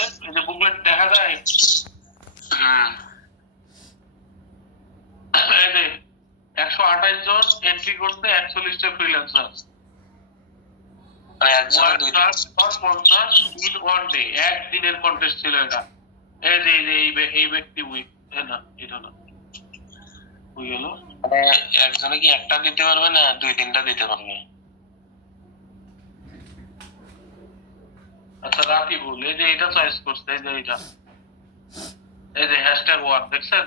এই যে বুকলেট দেখা যায়, এই যে 128 জন এন্ট্রি করতে, 41টা ফ্রিল্যান্সার, 50 ইন ওয়ান ডে, একদিনের কন্টেস্ট ছিল এটা। এই যে এই ব্যক্তি উইক, না এটা না, হয়ে গেল। একজনে কি একটা দিতে পারবে না, 2-3টা দিতে পারবে? আচ্ছা রাখি ভুল, এই যে এটা চয়েস করছে, এই যে এটা, এই যে হ্যাশট্যাগ ওয়ার দেখছেন,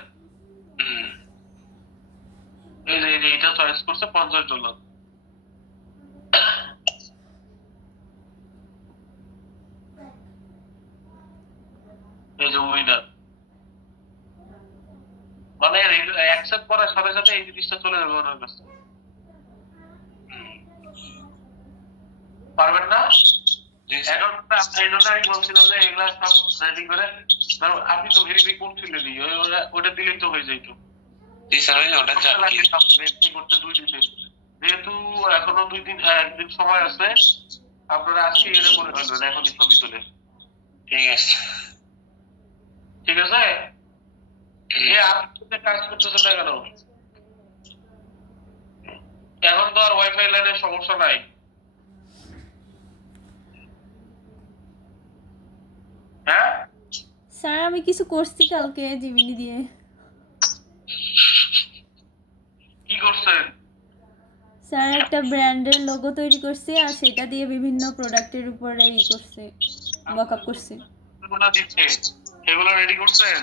এই যে এটা চয়েস করছে $50। এই যে উইনার, মানে অ্যাকসেপ্ট করার সাথে সাথে এই জিনিসটা চলে যাবে ওনার কাছে। পারবেন না? এখন এই জন্য আমি বলছিলাম যে এগুলা সব রেডি করে, আপনি তো ভেরিফাই করছিলেনই, ওটা দিলেই তো হয়ে যাইতো। করতে 2 দিন, যেহেতু এখনো 2 দিন, একদিন সময় আছে, আপনারা আজকে এটা করে ফেলবেন, এখনই ছবি তুলে। ঠিক আছে, ঠিক আছে। আপনি কাজ করতেছেন না কেন? এখন তো আর ওয়াইফাই লাইনের সমস্যা নাই। হ্যাঁ স্যার আমি কিছু করছি কালকে জিমিনি দিয়ে। কি করছেন? স্যার একটা ব্র্যান্ডের লোগো তৈরি করছি, আর সেটা দিয়ে বিভিন্ন প্রোডাক্টের উপরে করছি, মকআপ করছি। কোনটা দিচ্ছে সেগুলো রেডি করছেন?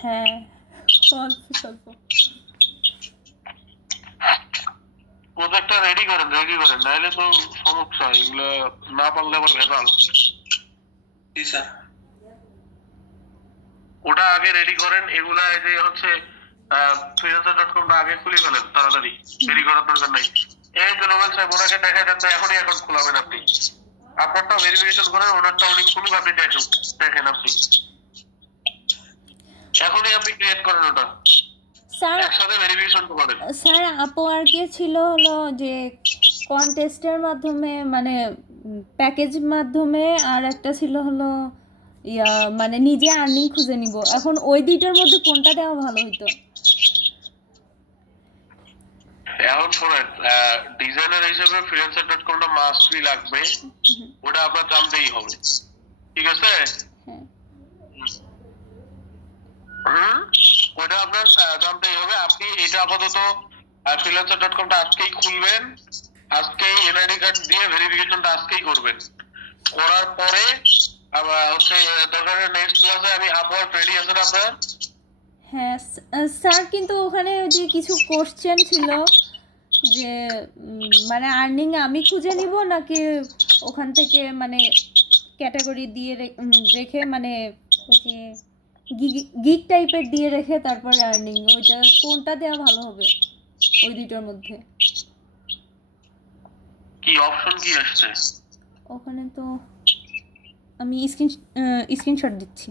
হ্যাঁ, অল্প স্বল্প। প্রজেক্টটা রেডি করেন, নাহলে তো সমস্যা, এগুলো না পারলে আবার ভেজাল। ওটা আগে রেডি করেন, এগুলা এই যে হচ্ছে freelancer.com আগে খুলে ফেলেন তাড়াতাড়ি, দেরি করার দরকার নাই। এই যে নোবেল সাহেব, ওনাকে দেখাই দেন তো, এখনই অ্যাকাউন্ট খোলাবেন আপনি। আপনারটা ভেরিফিকেশন করেন, ওনারটা উনি খুলুক, আপনি দেখেন আপনি এখনই আপনি ক্রিয়েট করেন ওটা, স্যার একসাথে ভেরিফিকেশন করেন। স্যার আপওয়ার্কে ছিল হলো যে কন্টেস্টের মাধ্যমে, মানে প্যাকেজ মাধ্যমে, আর একটা ছিল হলো মানে নিজে আর্নিং খুঁজে নিব। এখন ওই দুইটার মধ্যে কোনটা দেওয়া ভালো হইতো? এখন শোনেন, ডিজাইনার হিসেবে freelancer.com মাস্ট বি লাগবে, ওটা আপনার জানতেই হবে, ঠিক আছে? ওটা আপনার জানতেই হবে। আপনি এটা আপাতত freelancer.com আজকেই খুলবেন, আজকেই এনআইডি কার্ড দিয়ে ভেরিফিকেশনটা আজকেই করবেন। করার পরে আবার হচ্ছে দরকার নেক্সট ক্লাসে আমি আপওয়ার্ক রেডি আছে না আপনার? হ্যাঁ স্যার, কিন্তু ওখানে যে কিছু কোশ্চেন ছিল যে মানে আর্নিং আমি খুঁজে নিব নাকি ওখান থেকে মানে ক্যাটাগরি দিয়ে রেখে, মানে ওই যে গিগ টাইপের দিয়ে রেখে তারপরে আর্নিং, ওইটা কোনটা দেওয়া ভালো হবে ওই দুইটার মধ্যে? কি অপশন কি আসছে ওখানে তো আমি স্ক্রিনশট দিচ্ছি।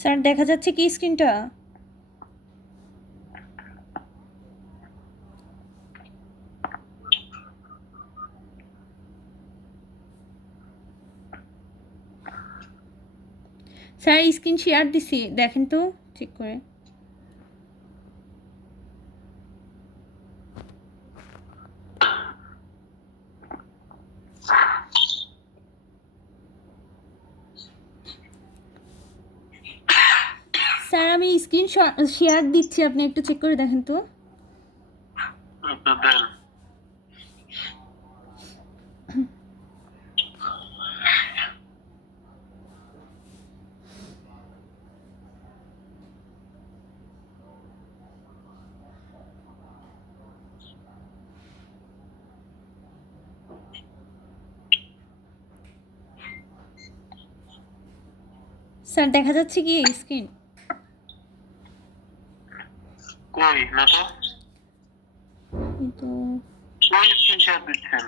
স্যার দেখা যাচ্ছে কি স্ক্রিনটা? স্যার স্ক্রিন শেয়ার দিছি, দেখেন তো ঠিক করে। স্যার আমি স্ক্রিন শেয়ার দিচ্ছি, আপনি একটু চেক করে দেখেন তো। দেন। স্যার দেখা যাচ্ছে কি স্ক্রিন? কই না তো, কিন্তু কোন স্ক্রিনশট দিচ্ছেন?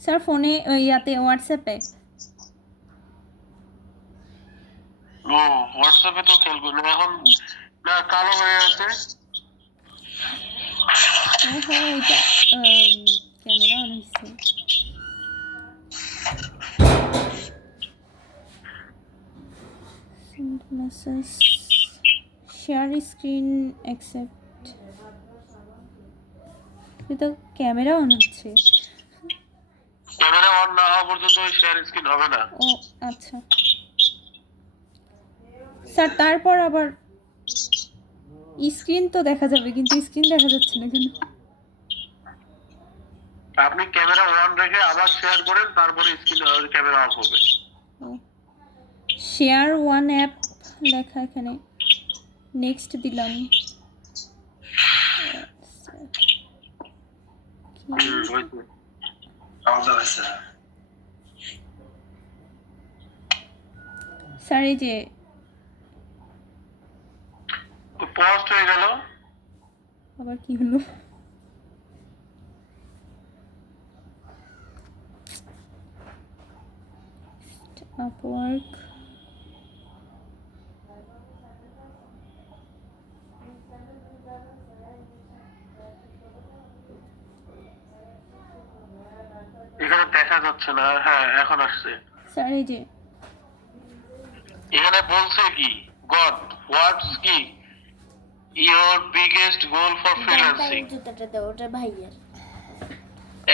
স্যার ফোনে ইয়াতে হোয়াটসঅ্যাপে। ও হোয়াটসঅ্যাপে তো খেয়াল করুন এখন, না কালো হয়ে আছে। ওহো এটা ক্যামেরা অন হয়েছে। Send message, share screen, accept. এটা ক্যামেরা অন হচ্ছে। ক্যামেরা অন না হওয়া পর্যন্ত শেয়ার স্ক্রিন হবে না। ও আচ্ছা স্যার, তারপর আবার স্ক্রিন তো দেখা যাবে কিন্তু স্ক্রিন দেখা যাচ্ছে না কেন? আপনি ক্যামেরা অন রেখে আবার শেয়ার করেন, তারপরে স্ক্রিন ক্যামেরা অফ হবে। শেয়ার ওয়ান অ্যাপ লেখা এখানে, নেক্সট দিলাম। স্যার এই যে পোস্ট হয়ে গেল। আবার কি হলো? আপওয়ার্ক এখানে দেখা যাচ্ছে না। হ্যাঁ এখন আসছে। স্যার এই যে এখানে বলছে কি, গড হোয়াটস কি your biggest goal for freelancing. জুতাটা দাও, ওটা ভাইয়ের।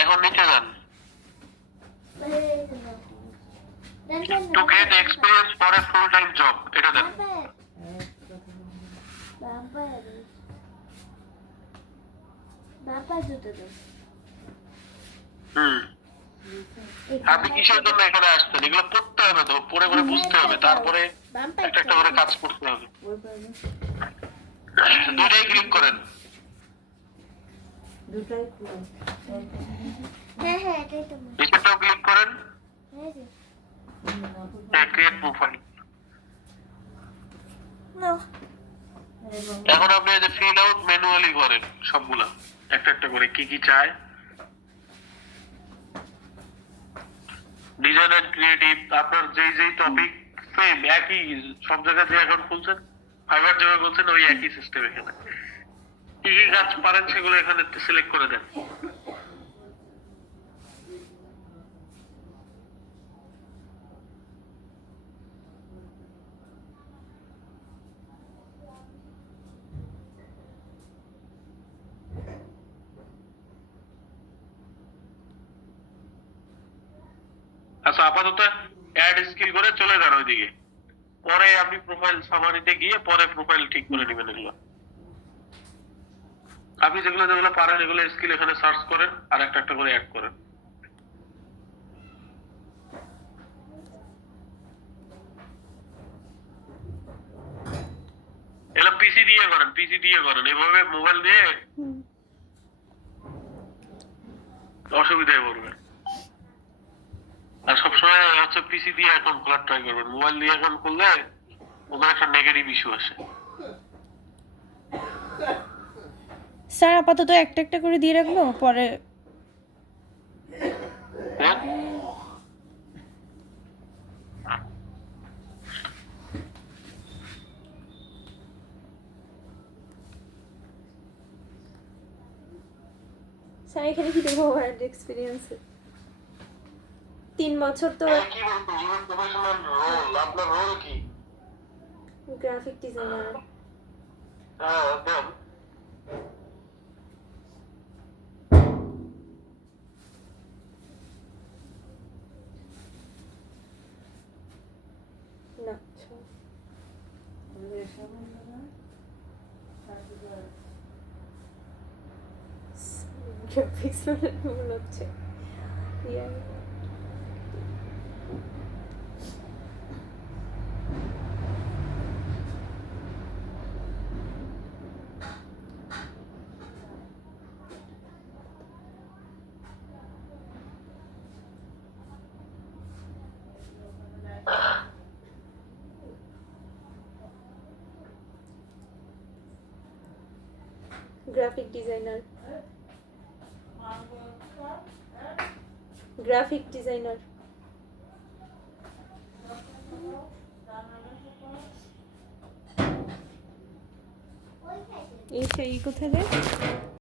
এখন নিচে যান। To get experience for a full time job, এটা দেন। বাবা জুতো দাও। আপনি কিসের জন্য এখানে আসছেন? এগুলো পড়তে হবে তো, পড়ে পড়ে বুঝতে হবে, তারপরে একটা একটা করে কাজ করতে হবে। দুটাই ক্লিক করেন। হ্যাঁ হ্যাঁ এটাই তো। নিচেরটাও ক্লিক করেন। হ্যাঁ রে। হ্যাঁ ক্রিয়েট প্রোফাইল। নাও। এখন আপনি এই যে ফিল আউট ম্যানুয়ালি করেন সবগুলা, একটা একটা করে কি কি চায়। ডিজাইন এন্ড ক্রিয়েটিভ, আপনার যেই যেই টপিক সেম একই, সব জায়গায় যে অ্যাকাউন্ট খুলছেন, ফাইবার যেভাবে বলছেন ওই একই সিস্টেম। এখানে কি কি কাজ পারেন সেগুলো এখানে সিলেক্ট করে দেন। আচ্ছা আপাতত অ্যাড স্কিল করে চলে যান ওইদিকে, পরে আপনি প্রোফাইল সামারিতে গিয়ে পরে প্রোফাইল ঠিক করে নেবেন। এগুলো আপনি যেগুলো যেগুলো পারেন এগুলো স্কিল এখানে সার্চ করেন আর একটা একটা করে অ্যাড করেন। এগুলো পিসি দিয়ে করেন, পিসি দিয়ে করেন, এভাবে মোবাইল দিয়ে অসুবিধায় পড়বেন। আর সবসময় হচ্ছে পিসি দিয়ে অ্যাকাউন্ট খোলার ট্রাই করবেন, মোবাইল দিয়ে অ্যাকাউন্ট খুললে ওদের একটা নেগেটিভ ইস্যু আসে। স্যার আপাতত একটা একটা করে দিয়ে রাখবো, পরে হ্যাঁ স্যার এখানে কি দেখবো ওয়ার্ড এক্সপিরিয়েন্স 3 বছর তো কি বলতো ইভেন্ট প্রফেশনাল রোল, আপনার রোল কি? Graphic designer. হ্যাঁ দেন। না গ্রাফিক্স মনে হচ্ছে গ্রাফিক ডিজাইনার এই সেই কোথায় রে